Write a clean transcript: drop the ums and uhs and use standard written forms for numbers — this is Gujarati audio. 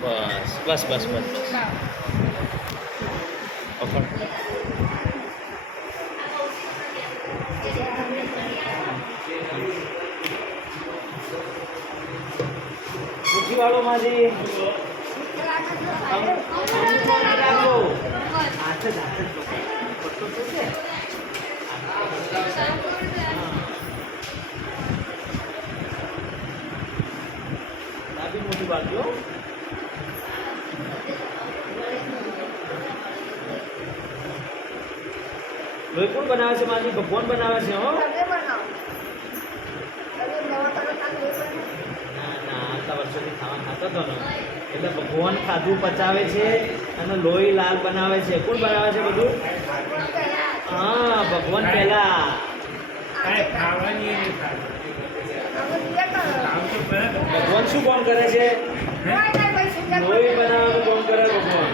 બસ બસ બસ બસ બસ પકડ. પૂછી વાળો માજી મોટી બાજુ લોહી કોણ બનાવે છે માજી? ભગવાન બનાવે છે. હો ના ના આટલા વર્ષોથી ખાવા ખાતો હતો ને એટલે ભગવાન ખાધું પચાવે છે અને લોહી લાલ બનાવે છે. કોણ બનાવે છે બધું? હા ભગવાન પહેલા. ભગવાન શું કોણ કરે છે? લોહી બનાવવાનું કોણ કરે? ભગવાન.